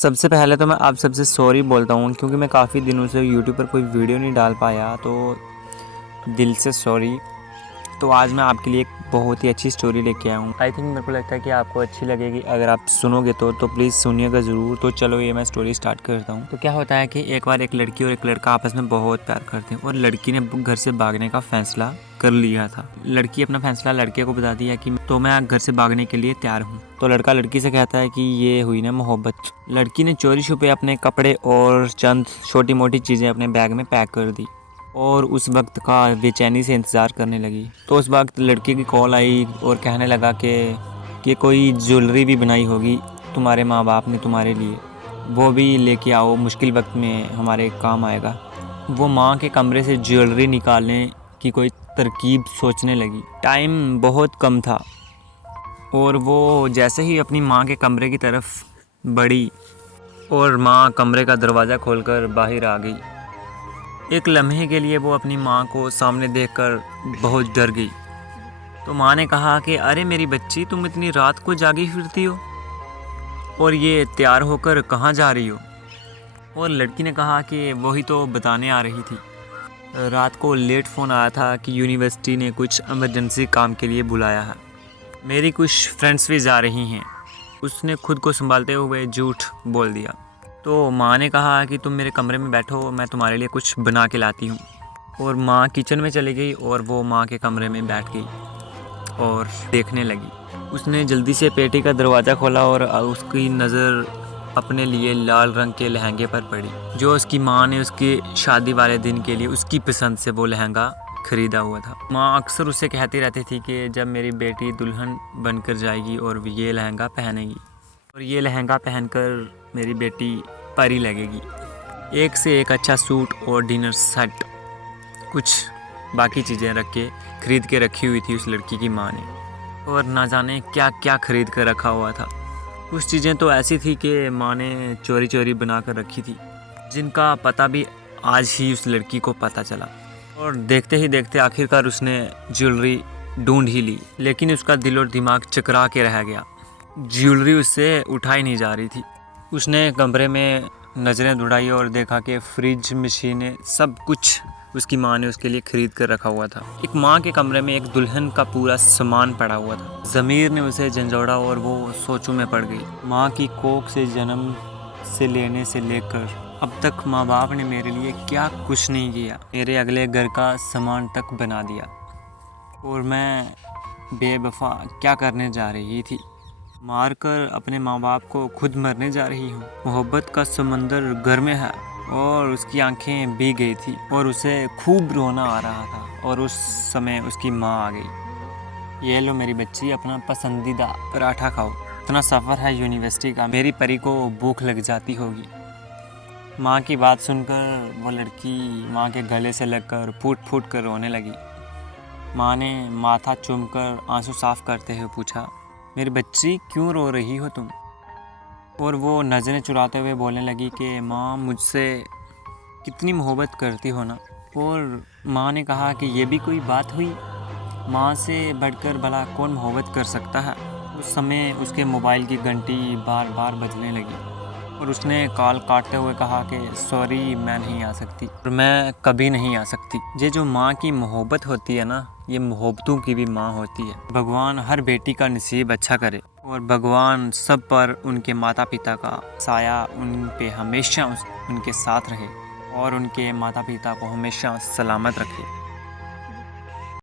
सबसे पहले तो मैं आप सबसे सॉरी बोलता हूँ क्योंकि मैं काफ़ी दिनों से यूट्यूब पर कोई वीडियो नहीं डाल पाया, तो दिल से सॉरी। तो आज मैं आपके लिए एक बहुत ही अच्छी स्टोरी लेके आया हूँ। आई थिंक मेरे को लगता है कि आपको अच्छी लगेगी। अगर आप सुनोगे तो प्लीज़ सुनिएगा ज़रूर। तो चलो ये मैं स्टोरी स्टार्ट करता हूँ। तो क्या होता है कि एक बार एक लड़की और एक लड़का आपस में बहुत प्यार करते हैं और लड़की ने घर से भागने का फैसला कर लिया था। लड़की अपना फैसला लड़के को बता दिया कि तो मैं घर से भागने के लिए तैयार हूँ। तो लड़का लड़की से कहता है कि ये हुई ना मोहब्बत। लड़की ने चोरी छुपे अपने कपड़े और चंद छोटी मोटी चीज़ें अपने बैग में पैक कर दी और उस वक्त का बेचैनी से इंतज़ार करने लगी। तो उस वक्त लड़के की कॉल आई और कहने लगा कि कोई ज्वेलरी भी बनाई होगी तुम्हारे माँ बाप ने तुम्हारे लिए, वो भी लेके आओ, मुश्किल वक्त में हमारे काम आएगा। वो माँ के कमरे से ज्वेलरी निकालने की कोई तरकीब सोचने लगी। टाइम बहुत कम था और वो जैसे ही अपनी माँ के कमरे की तरफ बढ़ी और माँ कमरे का दरवाज़ा खोलकर बाहर आ गई। एक लम्हे के लिए वो अपनी माँ को सामने देखकर बहुत डर गई। तो माँ ने कहा कि अरे मेरी बच्ची, तुम इतनी रात को जागी फिरती हो और ये तैयार होकर कहाँ जा रही हो? और लड़की ने कहा कि वही तो बताने आ रही थी। रात को लेट फ़ोन आया था कि यूनिवर्सिटी ने कुछ इमरजेंसी काम के लिए बुलाया है, मेरी कुछ फ्रेंड्स भी जा रही हैं। उसने खुद को संभालते हुए झूठ बोल दिया। तो माँ ने कहा कि तुम मेरे कमरे में बैठो, मैं तुम्हारे लिए कुछ बना के लाती हूँ। और माँ किचन में चली गई और वो माँ के कमरे में बैठ गई और देखने लगी। उसने जल्दी से पेटी का दरवाज़ा खोला और उसकी नज़र अपने लिए लाल रंग के लहंगे पर पड़ी, जो उसकी माँ ने उसकी शादी वाले दिन के लिए उसकी पसंद से वो लहंगा ख़रीदा हुआ था। माँ अक्सर उसे कहती रहती थी कि जब मेरी बेटी दुल्हन बनकर जाएगी और ये लहंगा पहनेगी और ये लहंगा पहनकर मेरी बेटी परी लगेगी। एक से एक अच्छा सूट और डिनर सेट, कुछ बाकी चीज़ें खरीद के रखी हुई थी उस लड़की की माँ ने, और ना जाने क्या क्या खरीद कर रखा हुआ था। कुछ चीज़ें तो ऐसी थी कि माँ ने चोरी चोरी बना कर रखी थी, जिनका पता भी आज ही उस लड़की को पता चला। और देखते ही देखते आखिरकार उसने ज्वेलरी ढूंढ ही ली, लेकिन उसका दिल और दिमाग चकरा के रह गया। ज्वेलरी उससे उठाई नहीं जा रही थी। उसने कमरे में नज़रें दौड़ाई और देखा कि फ्रिज, मशीनें, सब कुछ उसकी माँ ने उसके लिए ख़रीद कर रखा हुआ था। एक माँ के कमरे में एक दुल्हन का पूरा सामान पड़ा हुआ था। ज़मीर ने उसे झंझोड़ा और वो सोचों में पड़ गई। माँ की कोख से जन्म से लेने से लेकर अब तक माँ बाप ने मेरे लिए क्या कुछ नहीं किया, मेरे अगले घर का सामान तक बना दिया, और मैं बेवफा क्या करने जा रही थी? मारकर अपने माँ बाप को खुद मरने जा रही हूँ। मोहब्बत का समंदर घर में है और उसकी आंखें भीग गई थी और उसे खूब रोना आ रहा था। और उस समय उसकी माँ आ गई। ये लो मेरी बच्ची, अपना पसंदीदा पराठा खाओ, इतना सफ़र है यूनिवर्सिटी का, मेरी परी को भूख लग जाती होगी। माँ की बात सुनकर वो लड़की माँ के गले से लगकर फूट फूट कर रोने लगी। माँ ने माथा चूमकर आंसू साफ करते हुए पूछा, मेरी बच्ची क्यों रो रही हो तुम? और वो नज़रें चुराते हुए बोलने लगी कि माँ, मुझसे कितनी मोहब्बत करती हो ना। और माँ ने कहा कि ये भी कोई बात हुई, माँ से बढ़कर भला कौन मोहब्बत कर सकता है। उस समय उसके मोबाइल की घंटी बार बार बजने लगी और उसने कॉल काटते हुए कहा कि सॉरी, मैं नहीं आ सकती और मैं कभी नहीं आ सकती। ये जो माँ की मोहब्बत होती है ना, ये मोहब्बतों की भी माँ होती है। भगवान हर बेटी का नसीब अच्छा करे और भगवान सब पर उनके माता पिता का साया उन पे हमेशा उनके साथ रहे और उनके माता पिता को हमेशा सलामत रखे।